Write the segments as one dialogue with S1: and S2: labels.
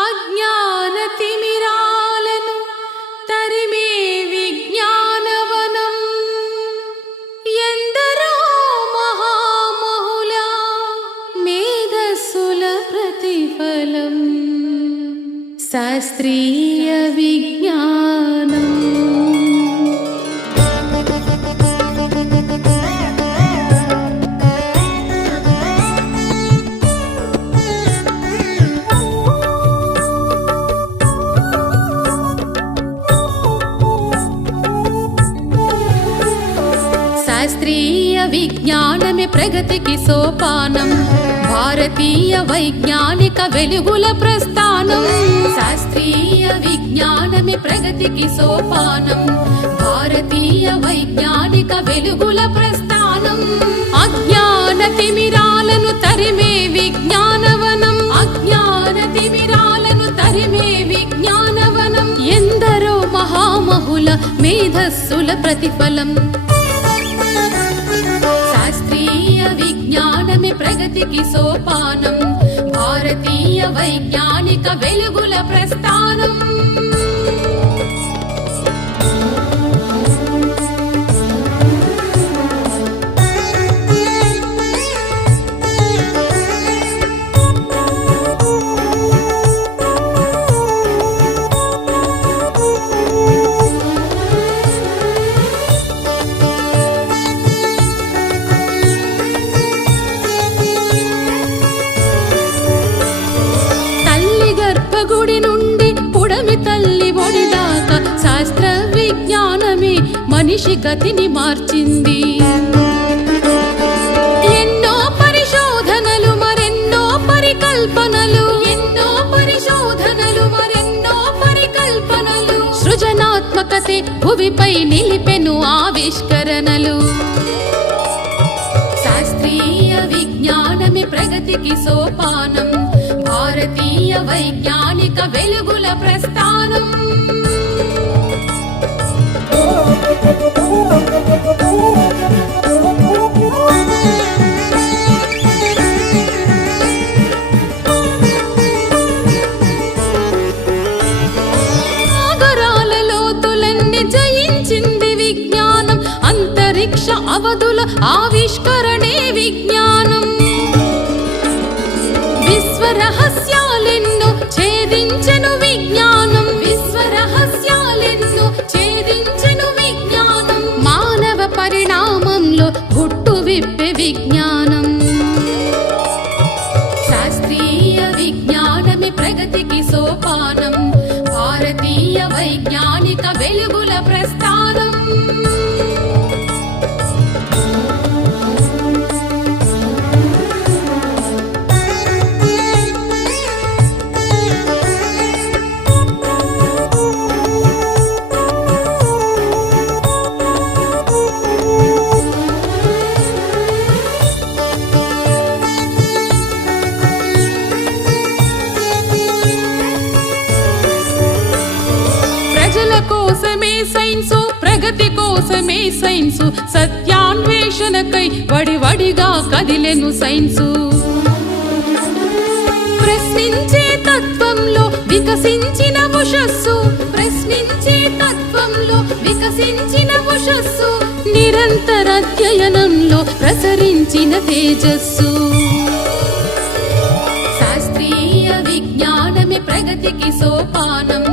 S1: అజ్ఞాన తిమిరాలను తరిమే విజ్ఞానవనం ఎందరో మహామహుల మేధస్సుల ప్రతిఫలం శాస్త్రీయ విజ్ఞానం విజ్ఞానమే ప్రగతికి సోపానం. భారతీయ వైజ్ఞానిక వెలుగుల ప్రస్థానం. శాస్త్రీయ విజ్ఞానమే ప్రగతికి సోపానం. భారతీయ వైజ్ఞానిక వెలుగుల ప్రస్థానం. అజ్ఞాన తిమిరాలను తరిమే విజ్ఞానవనం. అజ్ఞాన తిమిరాలను తరిమే విజ్ఞానవనం. ఎందరో మహామహుల మేధస్సుల ప్రతిఫలం. ప్రగతికి సోపానం. భారతీయ వైజ్ఞానిక వెలుగుల ప్రస్థానం. గుడి నుండి పుడమి తల్లి ఒడి శాస్త్ర విజ్ఞానమే మనిషి గతిని మార్చింది. ఎన్నో పరిశోధనలు మరెన్నో పరికల్పనలు. ఎన్నో పరిశోధనలు మరెన్నో పరికల్పనలు. సృజనాత్మకతే భువిపై నిలిపెను ఆవిష్కరణలు. శాస్త్రీయ విజ్ఞానమే ప్రగతికి సోపానం. భారతీయ వైజ్ఞానిక వెలుగుల ప్రస్థానం. జయించింది విజ్ఞానం. అంతరిక్ష అవధుల ఆవిష్కరణే విజ్ఞానం. విశ్వరహస్యం. కోసమే సైన్సు. సత్యాన్వేషణకై వడివడిగా కదిలెను సైన్సు. ప్రశ్నించే తత్వంలో వికసించిన ఉషస్సు ప్రశ్నించే తత్వంలో వికసించిన ఉషస్సు నిరంతర అధ్యయనంలో ప్రసరించిన తేజస్సు. శాస్త్రీయ విజ్ఞానమే ప్రగతికి సోపానం.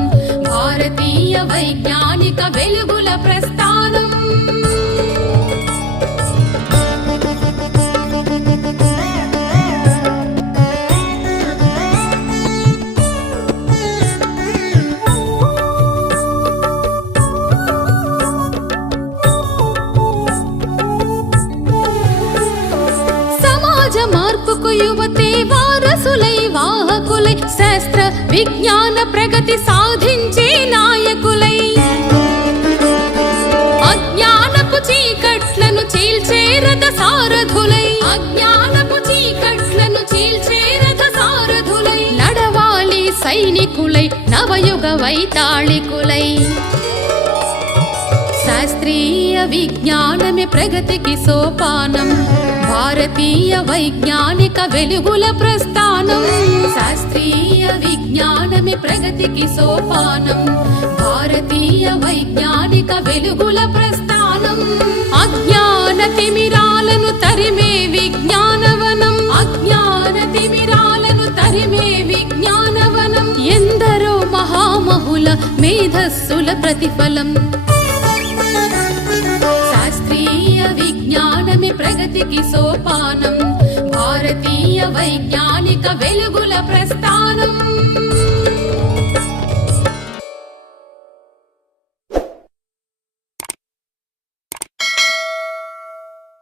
S1: భారతీయ వైజ్ఞానిక వెలుగుల ప్రస్థానం. సమాజ యువతే వారసులై వాహకులై శాస్త్ర విజ్ఞాన ప్రగతి సాధించే నాయకులై. అజ్ఞానపు చీకట్లను చీల్చే రథ సారథులై అజ్ఞానపు చీకట్లను చీల్చే రథ సారథులై నడవాలి సైనికులై నవయుగ వైతాళికులై. శాస్త్రీయ విజ్ఞానమే ప్రగతికి సోపానం. భారతీయ వైజ్ఞానిక వెలుగుల ప్రస్థానం. శాస్త్రీయ విజ్ఞానమే ప్రగతికి సోపానం. భారతీయ వైజ్ఞానిక వెలుగుల ప్రస్థానం. అజ్ఞాన తిమిరాలను తరిమే విజ్ఞానవనం. అజ్ఞాన తిమిరాలను తరిమే విజ్ఞానవనం. ఎందరో మహామహుల మేధస్సుల ప్రతిఫలం. విజ్ఞానమే ప్రగతికి సోపానం. భారతీయ వైజ్ఞానిక వెలుగుల ప్రస్థానం.